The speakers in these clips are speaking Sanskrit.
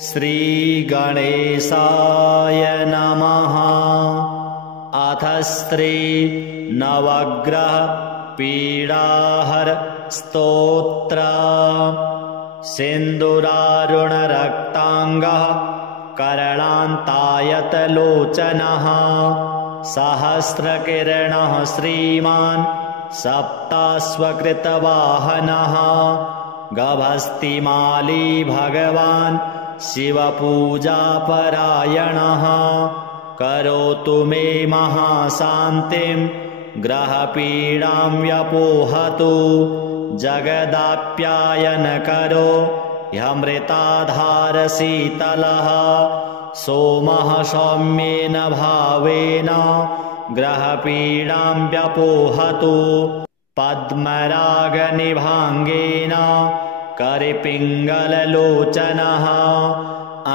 श्रीगणेशाय नमः। अथ श्री नवग्रह पीडाहर स्तोत्र। सिन्दूरारुणरक्ताङ्गः करणान्तायतलोचनः सहस्रकिरणः श्रीमान् सप्ताश्वकृतवाहनः गभस्तिमाली भगवान् शिवपूजापरायणः। करोतु मे महाशान्तिं ग्रहपीडां व्यपोहतु जगदाप्यायनकरो ह्यमृताधारशीतलः सोमः सौम्येन भावेन ग्रहपीडां व्यपोहतु पद्मरागनिभाङ्गेन करिपिङ्गललोचनः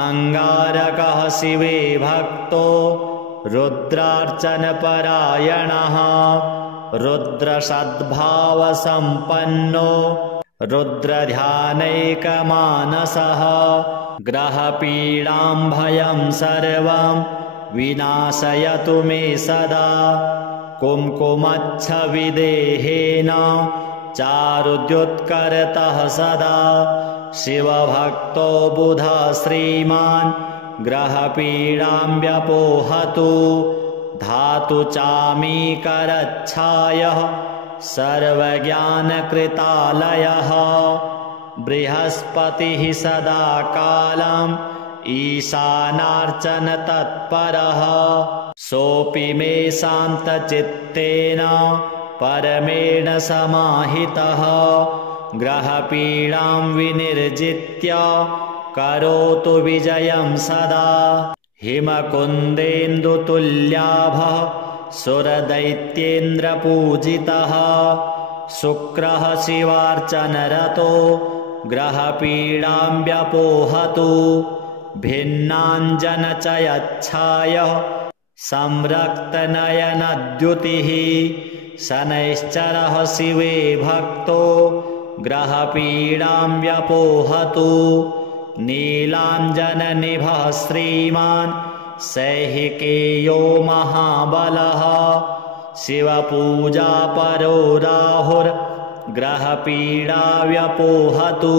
अङ्गारकः शिवे भक्तो रुद्रार्चनपरायणः रुद्रसद्भावसम्पन्नो रुद्रध्यानैकमानसः ग्रहपीडां भयं सर्वं विनाशयतु मे सदा कुङ्कुमच्छविदेहेन चारुद्युत्करतः सदा शिवभक्तो बुधः श्रीमान् ग्रहपीडां व्यपोहतु धातु चामीकरच्छायः सर्वज्ञानकृतालयः बृहस्पतिः सदा कालम् ईशानार्चनतत्परः सोऽपि मे शान्तचित्तेन परमेण समाहितः ग्रहपीडां विनिर्जित्य करोतु विजयं सदा हिमकुन्देन्दुतुल्याभः सुरदैत्येन्द्रपूजितः शुक्रः शिवार्चनरतो ग्रहपीडां व्यपोहतु भिन्नाञ्जनचयच्छायः संरक्तनयनद्युतिः शनैश्चरः शिवे भक्तो ग्रहपीडां व्यपोहतु नीलाञ्जननिभः श्रीमान् सैहिकेयो महाबलः शिवपूजापरो राहुर्ग्रहपीडा व्यपोहतु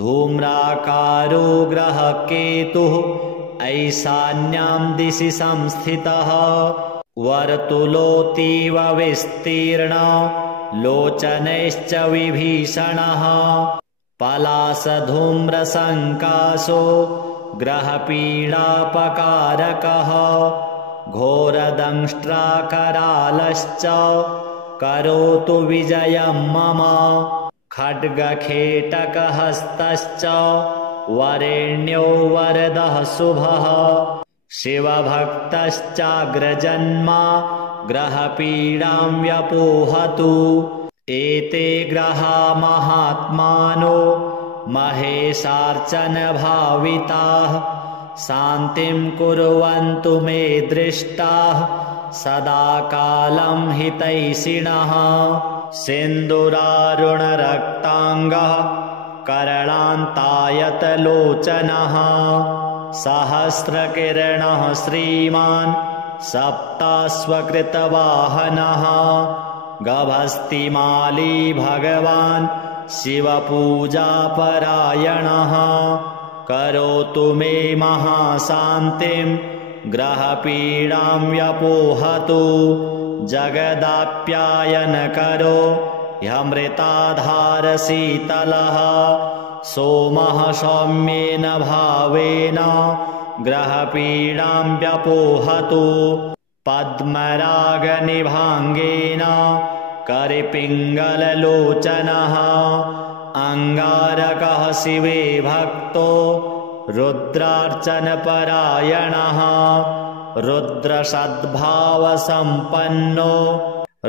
धूम्राकारो ग्रहकेतुः ऐशान्यां दिशि संस्थितः वर्तुलोऽतीव विस्तीर्ण लोचनैश्च विभीषणः पलाशधूम्रसङ्काशो ग्रहपीडापकारकः घोरदंष्ट्राकरालश्च करोतु विजयं मम खड्गखेटकहस्तश्च वरेण्यो वरदः शुभः शिवभक्तश्चाग्रजन्मा ग्रहपीडां व्यपोहतु एते ग्रहा महात्मानो महेशार्चनभाविताः शान्तिं कुर्वन्तु मे दृष्टाः सदा कालं हितैषिणः सिन्दूरारुणरक्ताङ्गः करणान्तायतलोचनः सहस्रकिरणः श्रीमान् सप्ताश्वकृतवाहनः गभस्तिमाली भगवान् शिवपूजापरायणः करोतु मे महाशान्तिं ग्रहपीडां व्यपोहतु जगदाप्यायनकरो ह्यमृताधारशीतलः सोमः सौम्येन भावेन ग्रहपीडां व्यपोहतु पद्मरागनिभाङ्गेन करिपिङ्गललोचनः अङ्गारकः शिवे भक्तो रुद्रार्चनपरायणः रुद्रसद्भावसम्पन्नो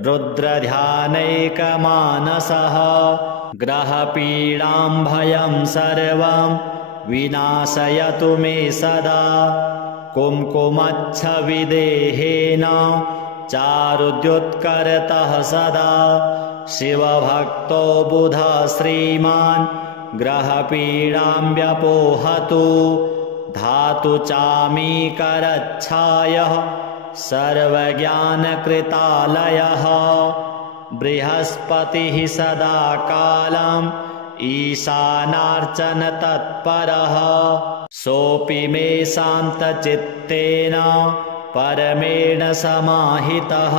रुद्रध्यानैकमानसः ग्रहपीडां भयं सर्वं विनाशयतु मे सदा कुङ्कुमच्छविदेहेन चारुद्युत्करतः सदा शिवभक्तो बुधः श्रीमान् ग्रहपीडां व्यपोहतु धातु चामीकरच्छायः सर्वज्ञानकृतालयः बृहस्पतिः सदा कालम् ईशानार्चन तत्परः सोऽपि मे शान्तचित्तेन परमेण समाहितः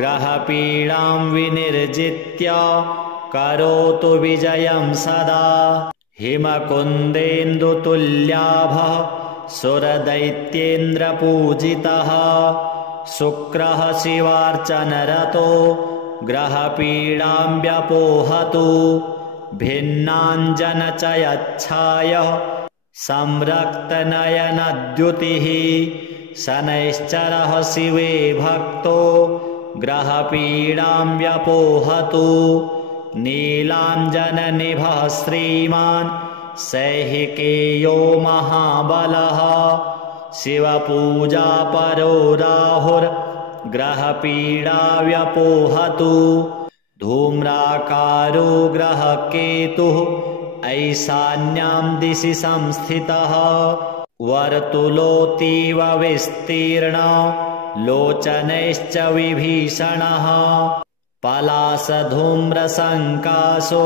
ग्रहपीडां विनिर्जित्य करोतु विजयं सदा हिमकुन्देन्दुतुल्याभः सुरदैत्येन्द्रपूजितः शुक्रः शिवार्चनरतो ग्रहपीडां व्यपोहतु भिन्नाञ्जनचयच्छायः संरक्तनयनद्युतिः शनैश्चरः शिवे भक्तो ग्रहपीडां व्यपोहतु नीलाञ्जननिभः श्रीमान् सैहिकेयो महाबलः शिवपूजापरो राहुर्ग्रहपीडा व्यपोहतु धूम्राकारो ग्रहकेतुः ऐशान्यां दिशि संस्थितः वर्तुलोऽतीव विस्तीर्ण लोचनैश्च विभीषणः पलाशधूम्रसङ्काशो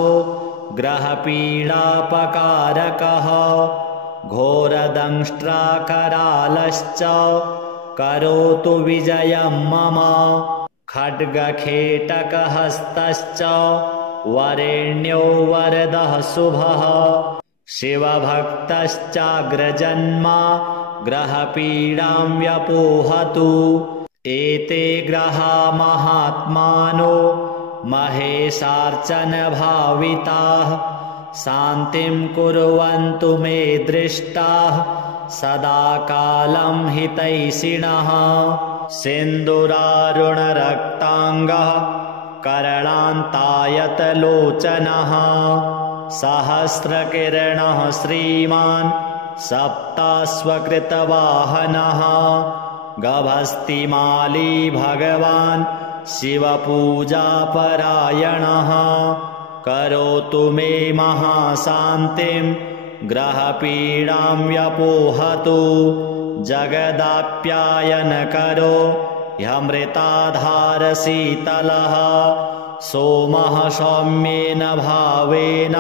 ग्रहपीडापकारकः घोरदंष्ट्राकरालश्च करोतु विजयं मम खड्गखेटकहस्तश्च वरेण्यो वरदः शुभः शिवभक्तश्चाग्रजन्मा ग्रहपीडां व्यपोहतु एते ग्रहा महात्मानो महेशार्चनभाविताः शान्तिं कुर्वन्तु मे दृष्टाः सदा कालं हितैषिणः सिन्दूरारुणरक्ताङ्गः करणान्तायतलोचनः सहस्रकिरणः श्रीमान् सप्ताश्वकृतवाहनः गभस्तिमाली भगवान् शिवपूजापरायणः करोतु मे महाशान्तिं ग्रहपीडां व्यपोहतु जगदाप्यायनकरो ह्यमृताधारशीतलः सोमः सौम्येन भावेन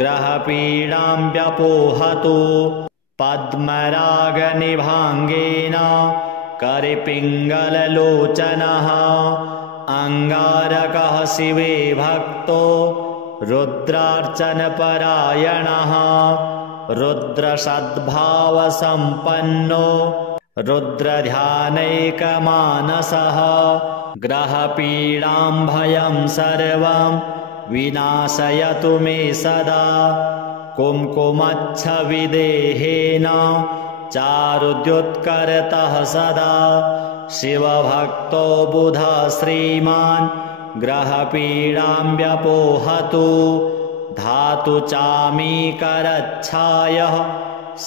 ग्रहपीडां व्यपोहतु पद्मरागनिभाङ्गेन करिपिङ्गललोचनः अङ्गारकः शिवे भक्तो रुद्रार्चनपरायणः रुद्रसद्भावसम्पन्नो रुद्रध्यानैकमानसः ग्रहपीडां भयं सर्वं विनाशयतु मे सदा कुङ्कुमच्छविदेहेन चारुद्युत्करतः सदा शिवभक्तो बुधः श्रीमान् ग्रहपीडां व्यपोहतु धातु चामीकरच्छायः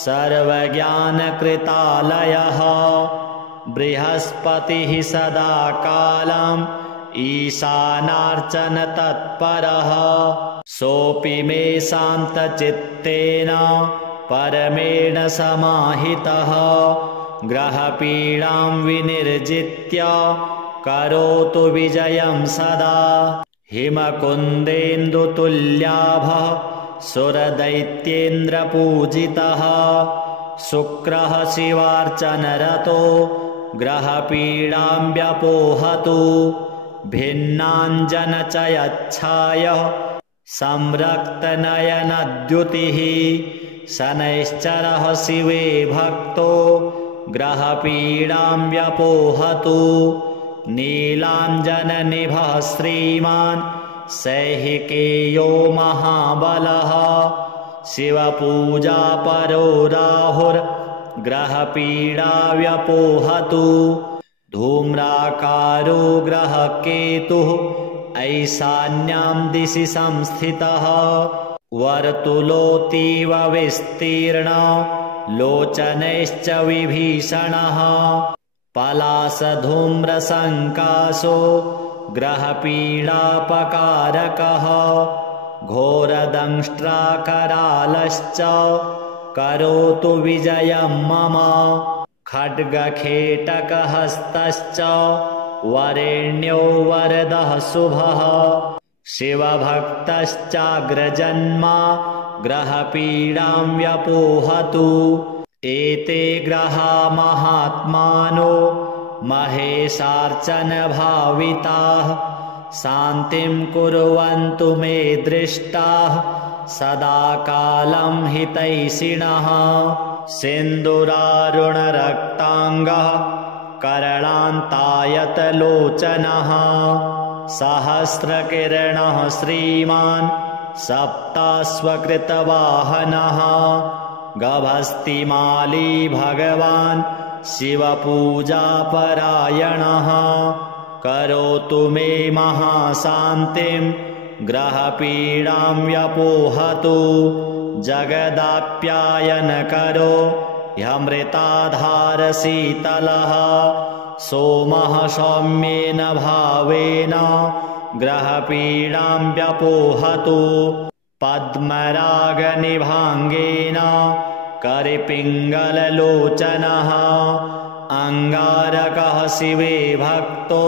सर्वज्ञानकृतालयः बृहस्पतिः सदा कालम् ईशानार्चन तत्परः सोऽपि मे शान्तचित्तेन परमेण समाहितः ग्रहपीडां विनिर्जित्य करोतु विजयं सदा हिमकुन्देन्दुतुल्याभः सुरदैत्येन्द्रपूजितः शुक्रः शिवार्चनरतो ग्रहपीडां व्यपोहतु भिन्नाञ्जनचयच्छायः संरक्तनयनद्युतिः शनैश्चरः शिवे भक्तो ग्रहपीडां व्यपोहतु नीलाञ्जननिभः श्रीमान् सैहिकेयो महाबलः शिवपूजापरो राहुर्ग्रहपीडा व्यपोहतु धूम्राकारो ग्रहकेतुः ऐशान्यां दिशि संस्थितः वर्तुलोऽतीव विस्तीर्ण लोचनैश्च विभीषणः पलाशधूम्रसङ्काशो ग्रहपीडापकारकः घोरदंष्ट्राकरालश्च करोतु विजयं मम खड्गखेटकहस्तश्च वरेण्यो वरदः शुभः शिवभक्तश्चाग्रजन्मा ग्रहपीडां व्यपोहतु एते ग्रहा महात्मानो महेशार्चनभाविताः शान्तिं कुर्वन्तु मे दृष्टाः सदा कालं हितैषिणः सिन्दूरारुणरक्ताङ्गः करणान्तायतलोचनः सहस्रकिरणः श्रीमान् सप्ताश्वकृतवाहनः गभस्तिमाली भगवान् शिवपूजापरायणः करोतु मे महाशान्तिं ग्रहपीडां व्यपोहतु जगदाप्यायनकरो ह्यमृताधारशीतलः सोमः सौम्येन भावेन ग्रहपीडां व्यपोहतु पद्मरागनिभाङ्गेन करिपिङ्गललोचनः अङ्गारकः शिवे भक्तो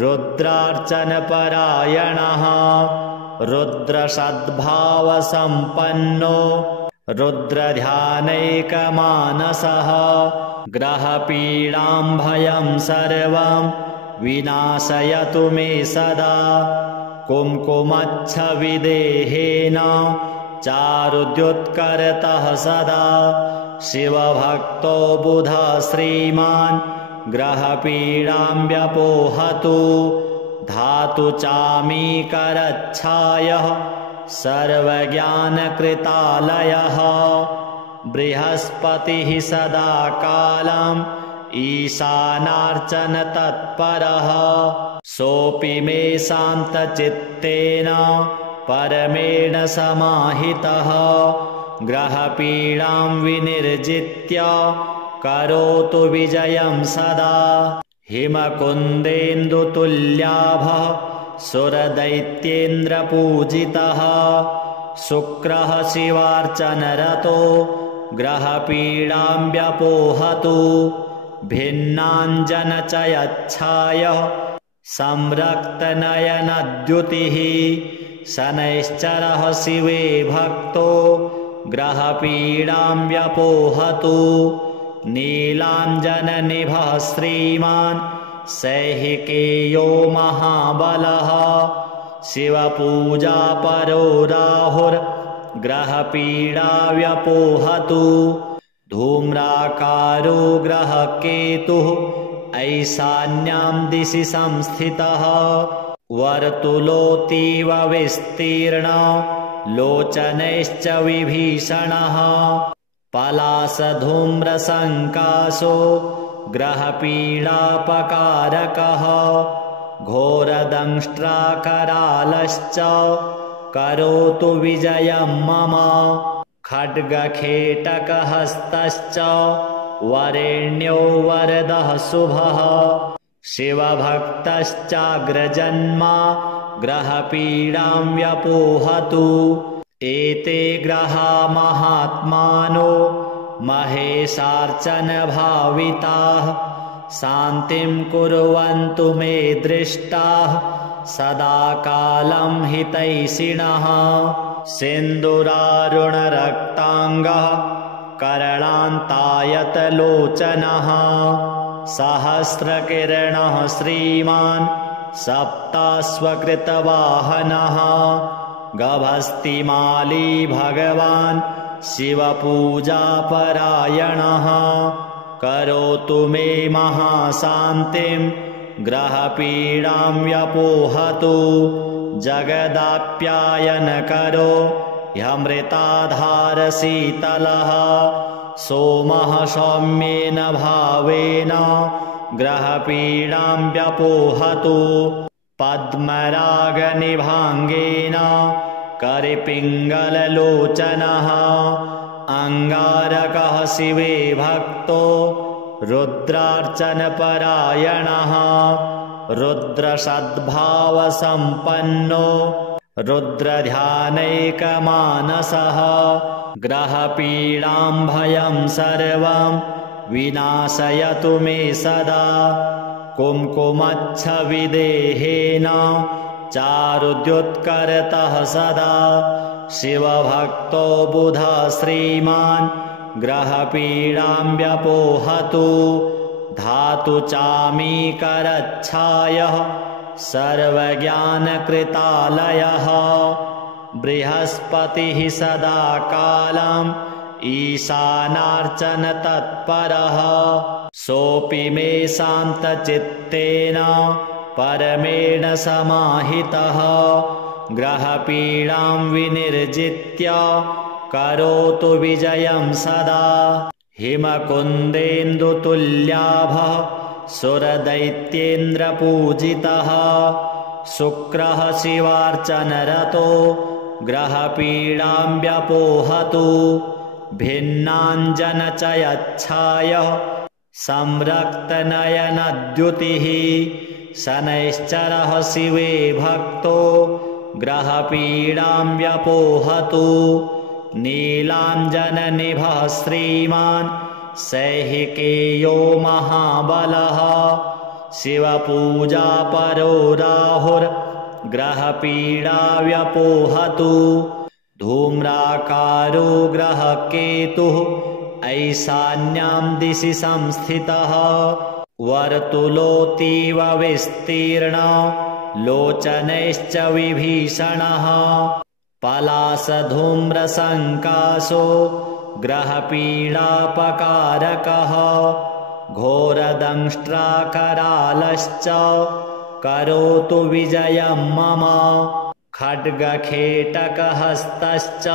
रुद्रार्चनपरायणः रुद्रसद्भावसम्पन्नो रुद्रध्यानैकमानसः ग्रहपीडां भयं सर्वं विनाशयतु मे सदा कुङ्कुमच्छविदेहेन चारुद्युत्करतः सदा शिवभक्तो बुधः श्रीमान् ग्रहपीडां व्यपोहतु धातु चामीकरच्छायः सर्वज्ञानकृतालयः बृहस्पतिः सदा कालम् ईशानार्चनतत्परः सोऽपि मे शान्तचित्तेन परमेण समाहितः ग्रहपीडां विनिर्जित्य करोतु विजयं सदा हिमकुन्देन्दुतुल्याभः सुरदैत्येन्द्रपूजितः शुक्रः शिवार्चनरतो ग्रहपीडां व्यपोहतु भिन्नाञ्जनचयच्छायः संरक्तनयनद्युतिः शनैश्चरः शिवे भक्तो ग्रहपीडां व्यपोहतु नीलाञ्जननिभः श्रीमान् सैहिकेयो महाबलः शिवपूजापरो राहुर्ग्रहपीडा व्यपोहतु धूम्राकारो ग्रहकेतुः ऐशान्यां दिशि संस्थितः वर्तुलोऽतीव विस्तीर्णो लोचनैश्च विभीषणः पलाशधूम्रसङ्काशो ग्रहपीडापकारकः घोरदंष्ट्राकरालश्च करोतु विजयं मम खड्गखेटकहस्तश्च वरेण्यो वरदः शुभः शिवभक्तश्चाग्रजन्मा ग्रहपीडां व्यपोहतु एते ग्रहा महात्मानो महेशार्चनभाविताः शान्तिं कुर्वन्तु मे दृष्टाः सदा कालं हितैषिणः सिन्दूरारुणरक्ताङ्गः करणान्तायतलोचनः सहस्रकिरणः श्रीमान् सप्ताश्वकृतवाहनः गभस्तिमाली भगवान् शिवपूजापरायणः करोतु मे महाशान्तिं ग्रहपीडां व्यपोहतु जगदाप्यायनकरो ह्यमृताधारशीतलः सोमः सौम्येन भावेन ग्रहपीडां व्यपोहतु पद्मरागनिभाङ्गेन करिपिङ्गललोचनः अङ्गारकः शिवे भक्तो रुद्रार्चनपरायणः रुद्रसद्भावसम्पन्नो रुद्रध्यानैकमानसः ग्रहपीडां भयं सर्वं विनाशयतु मे सदा कुङ्कुमच्छविदेहेन चारुद्युत्करतः सदा शिवभक्तो बुधः श्रीमान् ग्रहपीडां व्यपोहतु धातु चामीकरच्छायः सर्वज्ञानकृतालयः बृहस्पतिः सदा कालम् ईशानार्चन तत्परः सोऽपि मे शान्तचित्तेन परमेण समाहितः ग्रहपीडां विनिर्जित्य करोतु विजयं सदा हिमकुन्देन्दुतुल्याभः सुरदैत्येन्द्रपूजितः शुक्रः शिवार्चनरतो ग्रहपीडां व्यपोहतु भिन्नाञ्जनचयच्छायः संरक्तनयनद्युतिः शनैश्चरः शिवे भक्तो ग्रहपीडां व्यपोहतु नीलाञ्जननिभः श्रीमान् सैहिकेयो महाबलः शिवपूजापरो राहुर्ग्रहपीडा व्यपोहतु धूम्राकारो ग्रहकेतुः ऐशान्यां दिशि संस्थितः वर्तुलोऽतीव विस्तीर्णो लोचनैश्च विभीषणः पलासधूम्रसङ्काशो ग्रहपीडापकारकः घोरदंष्ट्राकरालश्च करोतु विजयं मम खड्गखेटकहस्तश्च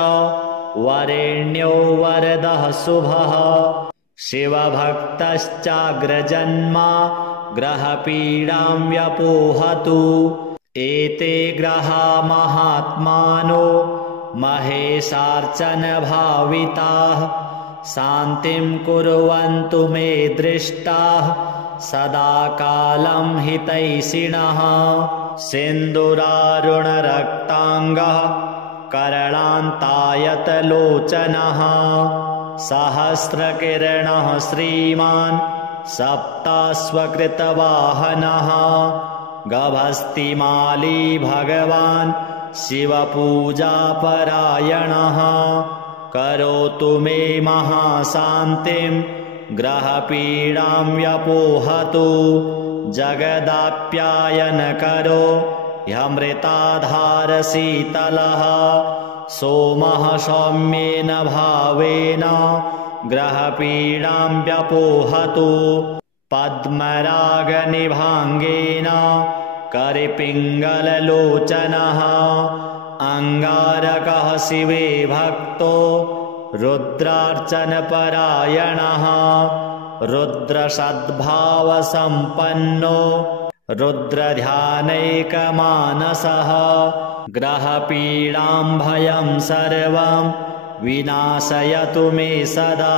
वरेण्यो वरदः शुभः शिवभक्तश्चाग्रजन्मा ग्रहपीडां व्यपोहतु एते ग्रहा महात्मानो महेशार्चनभाविताः शान्तिं कुर्वन्तु मे दृष्टाः सदा कालं हितैषिणः सिन्दूरारुणरक्ताङ्गः करणान्तायतलोचनः सहस्रकिरणः श्रीमान् सप्ताश्वकृतवाहनः गभस्तिमाली भगवान् शिवपूजापरायणः करोतु मे महाशान्तिं ग्रहपीडां व्यपोहतु जगदाप्यायनकरो ह्यमृताधारशीतलः सोमः सौम्येन भावेन ग्रहपीडां व्यपोहतु पद्मरागनिभाङ्गेन करिपिङ्गललोचनः अङ्गारकः शिवे भक्तो रुद्रार्चनपरायणः रुद्रसद्भावसम्पन्नो रुद्रध्यानैकमानसः ग्रहपीडां भयं सर्वं विनाशयतु मे सदा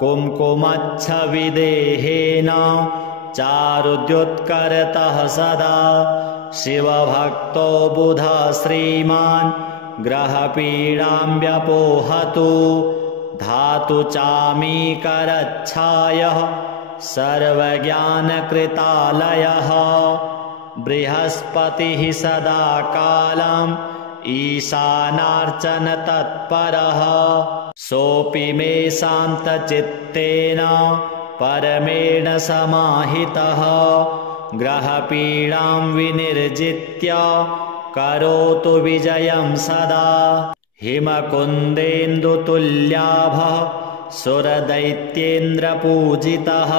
कुङ्कुमच्छविदेहेन चारुद्युत्करतः सदा शिवभक्तो बुधः श्रीमान् ग्रहपीडां व्यपोहतु धातु चामीकरच्छायः सर्वज्ञानकृतालयः बृहस्पतिः सदा कालम् ईशानार्चन तत्परः सोऽपि मे शान्तचित्तेन परमेण समाहितः ग्रहपीडां विनिर्जित्य करोतु विजयं सदा हिमकुन्देन्दुतुल्याभः सुरदैत्येन्द्रपूजितः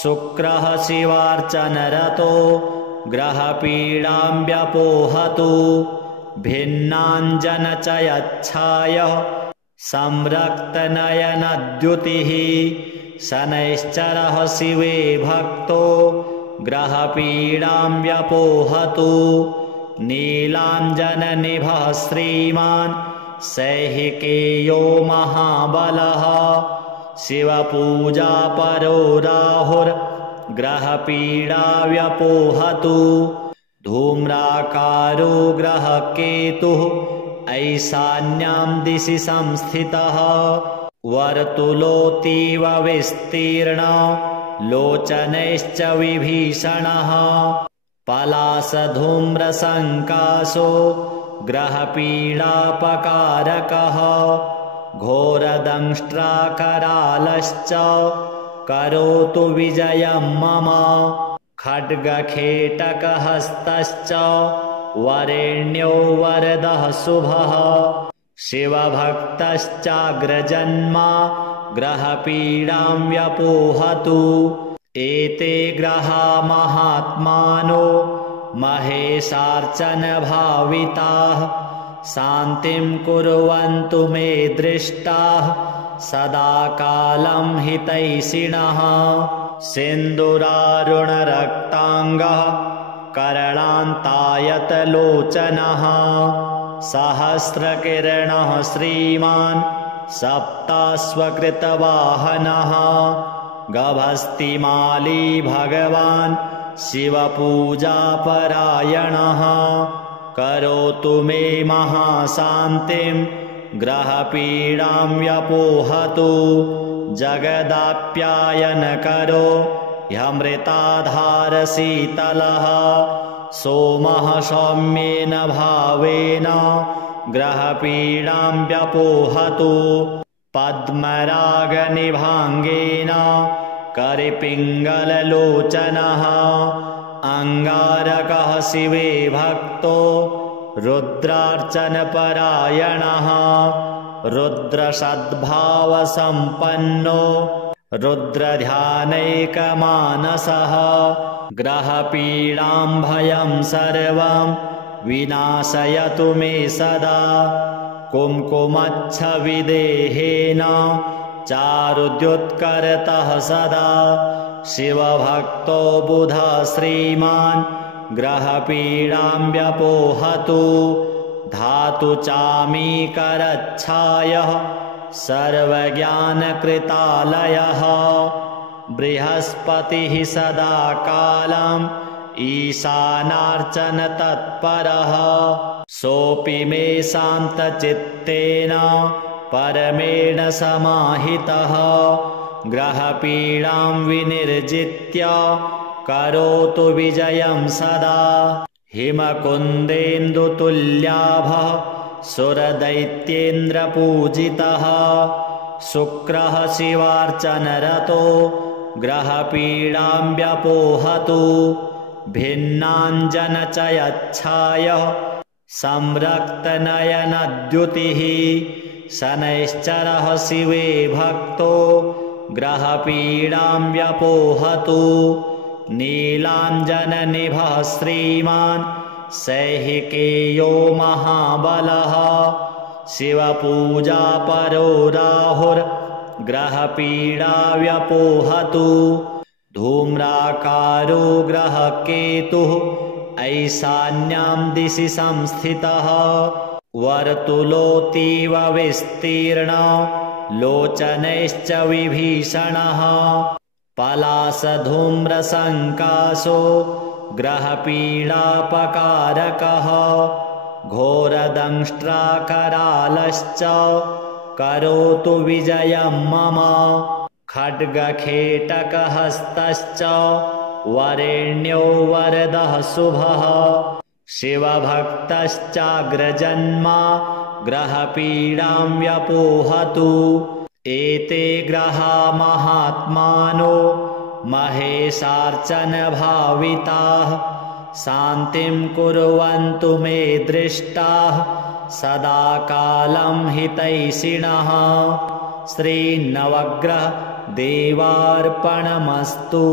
शुक्रः शिवार्चनरतो ग्रहपीडां व्यपोहतु भिन्नाञ्जनचयच्छायः संरक्तनयनद्युतिः शनैश्चरः शिवे भक्तो ग्रहपीडां व्यपोहतु नीलाञ्जननिभः श्रीमान् सैहिकेयो महाबलः शिवपूजापरो राहुर्ग्रहपीडा व्यपोहतु धूम्राकारो ग्रहः केतुः ऐशान्यां दिशि संस्थितः वर्तुलोऽतीव विस्तीर्णो लोचनैश्च विभीषणः पलाशधूम्रसङ्काशो ग्रहपीडापकारकः घोरदंष्ट्राकरालश्च करोतु विजयं मम खड्गखेटकहस्तश्च वरेण्यो वरदः शुभः शिवभक्तश्चाग्रजन्मा ग्रहपीडां व्यपोहतु एते ग्रहा महात्मानो महेशार्चनभाविताः शान्तिं कुर्वन्तु मे दृष्टाः सदा कालं हितैषिणः सिन्दूरारुणरक्ताङ्गः करणान्तायतलोचनः सहस्रकिरणः श्रीमान् सप्ताश्वकृतवाहनः गभस्तिमाली भगवान् शिवपूजापरायणः करोतु मे महाशान्तिं ग्रहपीडां व्यपोहतु जगदाप्यायनकरो ह्यमृताधारशीतलः सोमः सौम्येन भावेन ग्रहपीडां व्यपोहतु पद्मरागनिभाङ्गेन करिपिङ्गललोचनः अङ्गारकः शिवे भक्तो रुद्रार्चनपरायणः रुद्रसद्भावसम्पन्नो रुद्रध्यानैकमानसः ग्रहपीडां भयं सर्वं विनाशयतु मे सदा कुङ्कुमच्छविदेहेन चारुद्युत्करतः सदा शिवभक्तो बुधः श्रीमान् ग्रहपीडां व्यपोहतु धातु चामीकरच्छायः सर्वज्ञानकृतालयः बृहस्पतिः सदा कालम् ईशानार्चनतत्परः सोऽपि मे शान्तचित्तेन परमेण समाहितः ग्रहपीडां विनिर्जित्य करोतु विजयं सदा हिमकुन्देन्दुतुल्याभः सुरदैत्येन्द्रपूजितः शुक्रः शिवार्चनरतो ग्रहपीडां व्यपोहतु भिन्नाञ्जनचयच्छायः संरक्तनयनद्युतिः शनैश्चरः शिवे भक्तो ग्रहपीडां व्यपोहतु नीलाञ्जननिभः श्रीमान् सैहिकेयो महाबलः शिवपूजापरो राहुर्ग्रहपीडा व्यपोहतु धूम्राकारो ग्रहः केतुः ऐशान्यां दिशि संस्थितः वर्तुलोऽतीव विस्तीर्णो लोचनैश्च विभीषणः पलाशधूम्रसङ्काशो ग्रहपीडापकारकः घोरदंष्ट्राकरालश्च करोतु विजयं मम खड्गखेटकहस्तश्च वरेण्यो वरदः शुभः शिवभक्तश्चाग्रजन्मा ग्रहपीडां व्यपोहतु एते ग्रहा महात्मानो महेशार्चनभाविताः शान्तिं कुर्वन्तु मे दृष्टाः सदा कालं हितैषिणः श्रीनवग्रह देवार्पणमस्तु।